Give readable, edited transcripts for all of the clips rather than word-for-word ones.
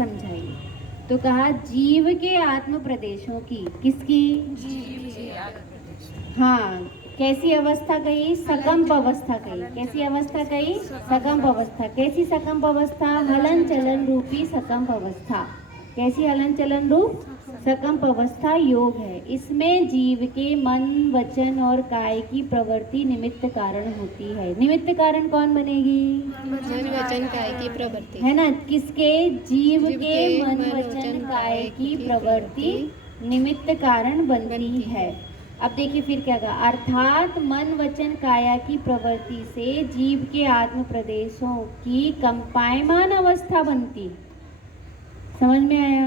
समझाइए। तो कहा जीव के आत्म प्रदेशों की, किसकी? हाँ, कैसी अवस्था कही? सकंप अवस्था कही। कैसी अवस्था कही? सकंप अवस्था। कैसी सकंप अवस्था? हलन चलन रूपी सकंप अवस्था। कैसी हलन चलन रूप सकंप अवस्था योग है। इसमें जीव के मन वचन और काय की प्रवृत्ति निमित्त कारण होती है। निमित्त कारण कौन बनेगी? मन वचन काय की प्रवृत्ति, है ना? किसके? जीव के मन वचन काय की प्रवृत्ति निमित्त कारण बनती है। अब देखिए फिर क्या कहा, अर्थात मन वचन काया की प्रवृत्ति से जीव के आत्म प्रदेशों की कंपायमान अवस्था बनती। समझ में आया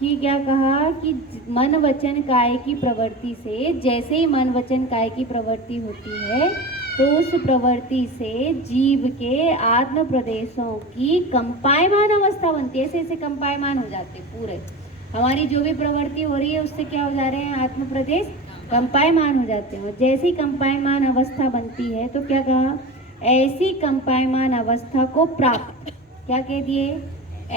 कि क्या कहा कि मन वचन काय की प्रवृत्ति से, जैसे ही मन वचन काय की प्रवृत्ति होती है तो उस प्रवृत्ति से जीव के आत्म प्रदेशों की कंपायमान अवस्था बनती है। ऐसे ऐसे कंपायमान हो जाते पूरे, हमारी जो भी प्रवृत्ति हो रही है उससे क्या हो जा रहे हैं? आत्म प्रदेश कंपायमान हो जाते हैं। जैसे ही कंपायमान अवस्था बनती है तो क्या कहा, ऐसी कंपायमान अवस्था को प्राप्त, क्या कह दिए?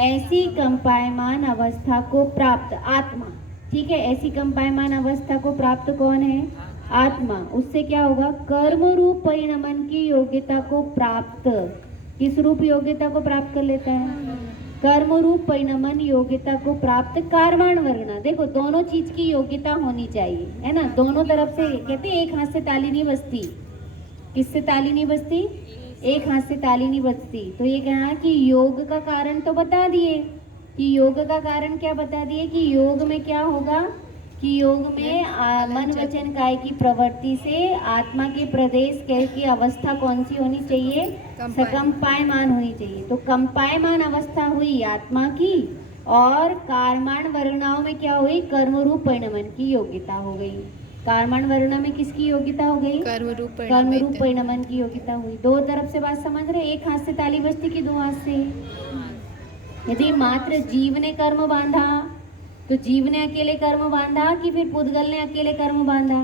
ऐसी कंपायमान अवस्था को प्राप्त आत्मा। ठीक है, ऐसी कंपायमान अवस्था को प्राप्त कौन है? आत्मा। उससे क्या होगा? कर्म रूप परिणमन की योग्यता को प्राप्त। किस रूप योग्यता को प्राप्त कर लेता है? कर्म रूप परिणमन योग्यता को प्राप्त कारवाण वर्णा। देखो दोनों चीज की योग्यता होनी चाहिए, है ना? दोनों तरफ से, कहते हैं एक हाथ से ताली नहीं बजती। किससे ताली नहीं बजती? एक हाथ से ताली नहीं बजती। तो ये कहा कि योग का कारण तो बता दिए कि योग का कारण क्या बता दिए कि योग में क्या होगा कि योग में मन वचन काय की प्रवृत्ति से आत्मा के प्रदेश की अवस्था कौन सी होनी चाहिए? सकंपायमान होनी चाहिए। तो कंपायमान अवस्था हुई आत्मा की और कारमान वर्णाओं में क्या हुई? कर्म रूप परिणमन की योग्यता हो गई। कारमान वर्णा में किसकी योग्यता हो गई? कर्म रूप परिणमन की योग्यता हुई। दो तरफ से बात समझ रहे? एक हाथ से ताली बजती कि दो हाथ से? यदि मात्र जीव ने कर्म बांधा तो जीव ने अकेले कर्म बांधा कि फिर पुद्गल ने अकेले कर्म बांधा?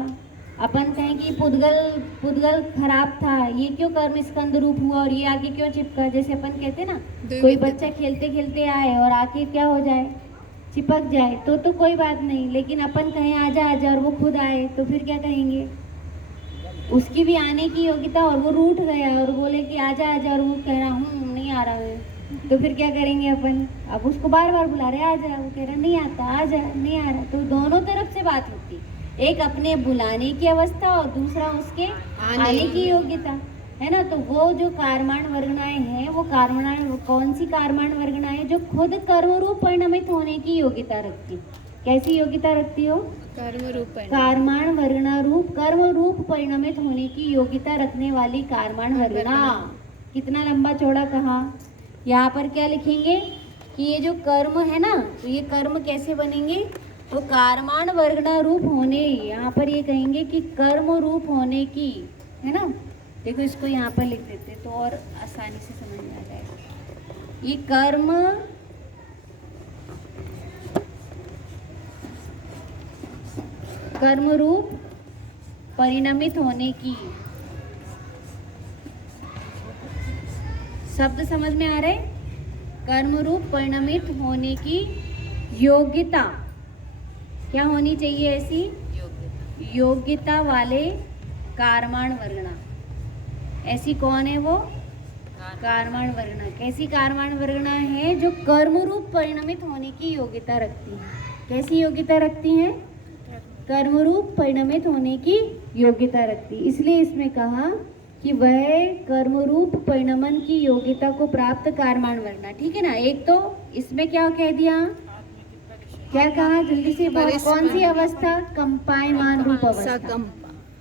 अपन कहें कि पुद्गल खराब था, ये क्यों कर्म स्कंद रूप हुआ और ये आगे क्यों चिपका? जैसे अपन कहते ना, कोई बच्चा खेलते खेलते आए और आके क्या हो जाए? चिपक जाए तो कोई बात नहीं, लेकिन अपन कहें आजा आजा और वो खुद आए तो फिर क्या कहेंगे? उसकी भी आने की योग्यता और वो रूठ गया और बोले कि आजा आजा और वो कह रहा हूँ नहीं आ रहा है, तो फिर क्या करेंगे अपन? अब उसको बार बार बुला रहे आजा, वो कह रहा नहीं आता, आजा नहीं आ रहा। तो दोनों तरफ से बात होती, एक अपने बुलाने की अवस्था और दूसरा उसके आने की योग्यता, है ना? तो वो जो कारमान वर्गनाएं हैं वो कारमान, कौन सी कारमान वर्गनाएं? जो खुद कर्म रूप परिणमित होने की योग्यता रखती। कैसी योग्यता रखती हो? कर्म रूप कारमान वर्णा रूप, कर्म रूप परिणमित होने की योग्यता रखने वाली कारमान वर्णा। कितना लंबा चौड़ा कहा। यहाँ पर क्या लिखेंगे कि ये जो कर्म है ना, तो ये कर्म कैसे बनेंगे? तो कारमान वर्णा रूप होने, यहाँ पर ये कहेंगे कि कर्म रूप होने की, है ना? देखो इसको यहाँ पर लिख देते तो और आसानी से समझ में आ जाएगा। ये कर्म रूप परिणमित होने की, शब्द समझ में आ रहे? कर्म रूप परिणमित होने की योग्यता क्या होनी चाहिए? ऐसी योग्यता वाले कारमान वर्णा। ऐसी कौन है वो? कारमान वर्णा। कैसी कारमान वर्णा है? जो कर्म रूप परिणमित होने की योग्यता रखती है। कैसी योग्यता रखती हैं? कर्म रूप परिणमित होने की योग्यता रखती। इसलिए इसमें कहा कि वह कर्म रूप परिणमन की योग्यता को प्राप्त कारमान वर्णा। ठीक है ना? एक तो इसमें क्या कह दिया, क्या कहा जल्दी से? कौन सी अवस्था? कंपायमान रूप अवस्था।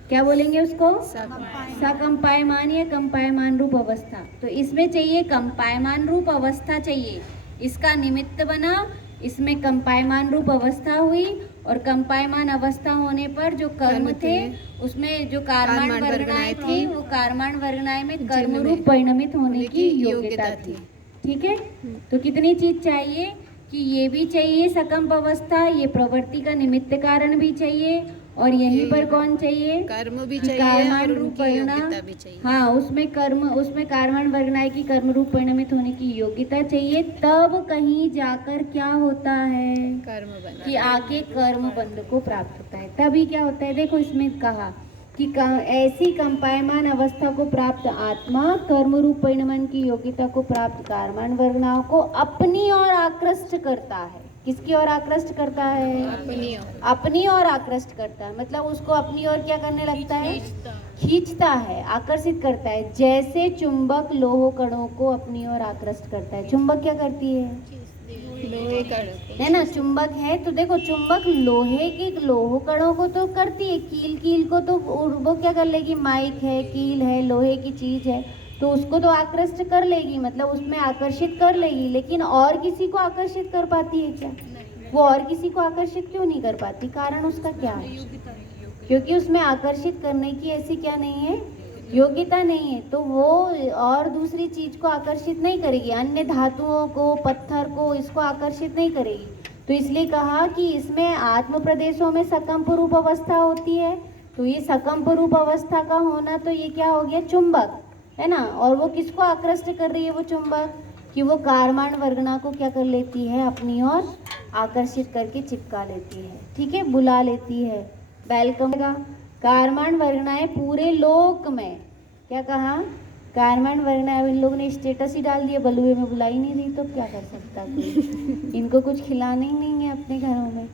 क्या बोलेंगे उसको? सकंपायमान या कंपायमान रूप अवस्था। तो इसमें चाहिए कंपायमान रूप अवस्था चाहिए, इसका निमित्त बना, इसमें कंपायमान रूप अवस्था हुई और कंपायमान अवस्था होने पर जो कर्म थे उसमें जो कारमान वर्गनाएं थी वो कारमान वर्गनाएं में कर्म रूप परिणमित होने की योग्यता थी। ठीक है? तो कितनी चीज चाहिए कि ये भी चाहिए सकंप अवस्था, ये प्रवृत्ति का निमित्त कारण भी चाहिए और यहीं पर कौन चाहिए? कर्म भी चाहिए कारणान और रूप उनकी परिणाम। योग्यता भी चाहिए। हाँ, उसमें कारवाण वर्गनाए की कर्म रूप परिणमित होने की योग्यता चाहिए, तब कहीं जाकर क्या होता है कर्म बंध कि आगे कर्म बंध को प्राप्त होता है। तभी क्या होता है, देखो इसमें कहा कि ऐसी कंपायमान अवस्था को प्राप्त आत्मा कर्म रूप परिणमन की योग्यता को प्राप्त कारमान वर्गनाओं को अपनी ओर आकृष्ट करता है। किसकी ओर आकृष्ट करता है? अपनी ओर। अपनी ओर आकृष्ट करता है, मतलब उसको अपनी ओर क्या करने लगता है? खींचता है, आकर्षित करता है। जैसे चुंबक लोह कणों को अपनी ओर आकृष्ट करता है। चुंबक क्या करती है? लोहे कण है ना, चुंबक है तो देखो चुंबक लोहे के लोह कणों को तो करती है, कील को तो वो क्या कर लेगी? माइक है, कील है, लोहे की चीज है तो उसको तो आकृष्ट कर लेगी, मतलब उसमें आकर्षित कर लेगी। लेकिन और किसी को आकर्षित कर पाती है क्या? वो और किसी को आकर्षित क्यों नहीं कर पाती? कारण उसका क्या है? क्योंकि उसमें आकर्षित करने की ऐसी क्या नहीं है? योग्यता नहीं है, तो वो और दूसरी चीज को आकर्षित नहीं करेगी, अन्य धातुओं को, पत्थर को, इसको आकर्षित नहीं करेगी। तो इसलिए कहा कि इसमें आत्म प्रदेशों में सकंप रूप अवस्था होती है, तो ये सकंप रूप अवस्था का होना तो ये क्या हो गया? चुंबक है ना। और वो किसको आकृष्ट कर रही है वो चुंबक? कि वो कारमान वर्गना को क्या कर लेती है? अपनी ओर आकर्षित करके चिपका लेती है, ठीक है, बुला लेती है। वेलकम का कारमान वर्गनाएं पूरे लोक में, क्या कहा? कारमान वर्गनाएं। इन लोगों ने स्टेटस ही डाल दिया, बलुए में बुला ही नहीं रही तो क्या कर सकता कोई? इनको कुछ खिलाना ही नहीं है अपने घरों में,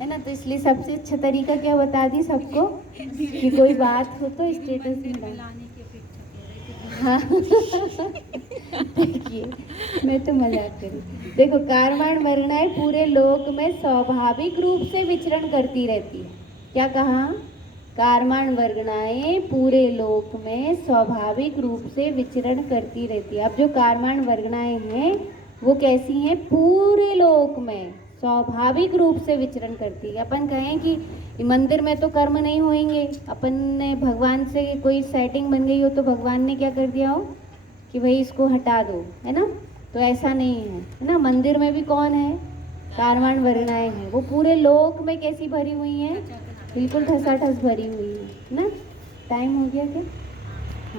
है ना। तो इसलिए सबसे अच्छा तरीका क्या बता दी सबको कि कोई बात हो तो स्टेटस ही डाल। हाँ देखिए, मैं तो मजाक करी। देखो, कारवाण वर्गनाएं पूरे लोक में स्वाभाविक रूप से विचरण करती रहती है। क्या कहा? कारवाण वर्गनाएं पूरे लोक में स्वाभाविक रूप से विचरण करती रहती है। अब जो कारवाण वर्गनाएं हैं वो कैसी हैं? पूरे लोक में स्वाभाविक रूप से विचरण करती है। अपन कहें कि मंदिर में तो कर्म नहीं होंगे, अपन ने भगवान से कोई सेटिंग बन गई हो तो भगवान ने क्या कर दिया हो कि भाई इसको हटा दो, है ना। तो ऐसा नहीं है ना। मंदिर में भी कौन है? कारवाण वर्गनाएं हैं। वो पूरे लोक में कैसी भरी हुई हैं? बिल्कुल ठसाठस भरी हुई है ना। टाइम हो गया क्या?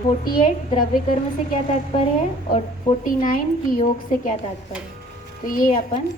48 द्रव्य कर्म से क्या तात्पर्य है और 49 की योग से क्या तात्पर्य है, तो ये अपन